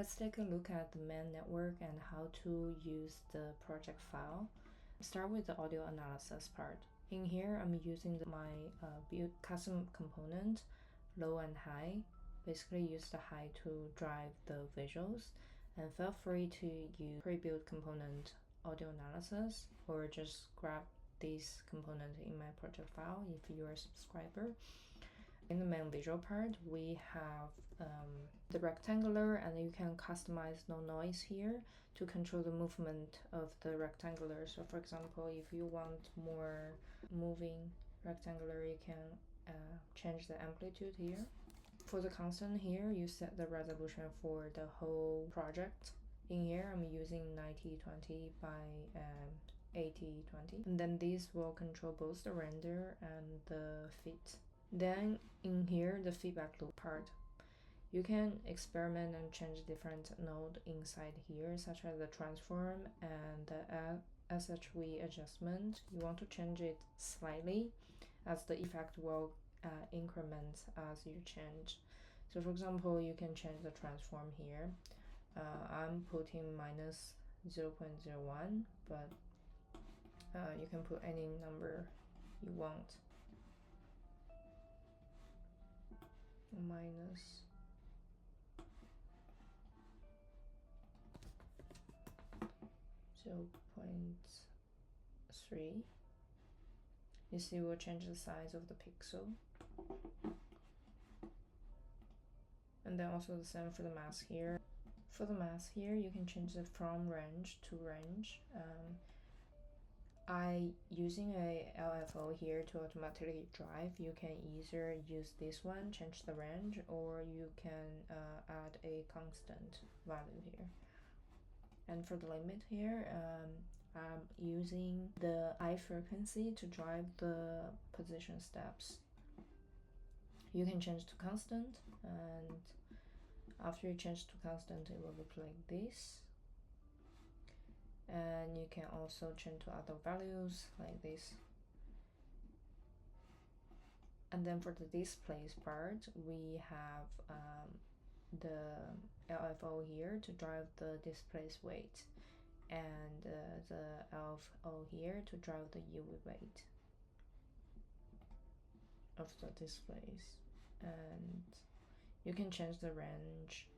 Let's take a look at the main network and how to use the project file. Start with the audio analysis part. In here, I'm using my build custom component, low and high. Basically use the high to drive the visuals, and feel free to use pre-built component audio analysis, or just grab this component in my project file if you're a subscriber. In the main visual part, we have the rectangular, and you can customize no noise here to control the movement of the rectangular. So for example, if you want more moving rectangular, you can change the amplitude here. For the constant here, you set the resolution for the whole project. In here, I'm using 9020 by 8020, and then this will control both the render and the fit. Then in here, the feedback loop part. You can experiment and change different node inside here, such as the transform and the SHV adjustment. You want to change it slightly, as the effect will increment as you change. So for example, you can change the transform here. I'm putting minus 0.01, but you can put any number you want. Minus 0.3. You see, we'll change the size of the pixel. And then also the same for the mask here. For the mask here, you can change it from range to range. I using a LFO here to automatically drive. You can either use this one, change the range, or you can add a constant value here. And for the limit here, I'm using the eye frequency to drive the position steps. You can change to constant, and after you change to constant, it will look like this. And you can also change to other values like this. And then for the displays part, we have the LFO here to drive the display's weight, and the LFO here to drive the UV weight of the displays. And you can change the range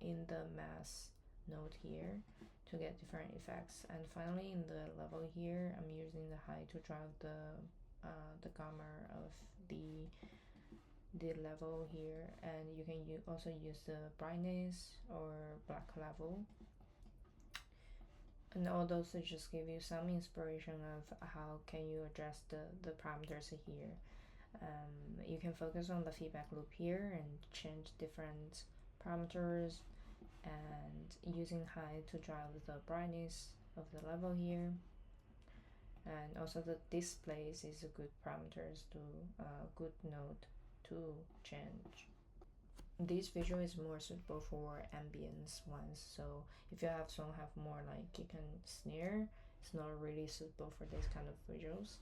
in the mask node here to get different effects. And finally, in the level here, I'm using the high to drive the gamma of the level here, and you can also use the brightness or black level. And all those just give you some inspiration of how can you adjust the parameters here. You can focus on the feedback loop here and change different parameters, and using high to drive the brightness of the level here. And also the displays is a good parameters to good node to change. This visual is more suitable for ambience ones, so if you have some have more like you can snare, it's not really suitable for this kind of visuals.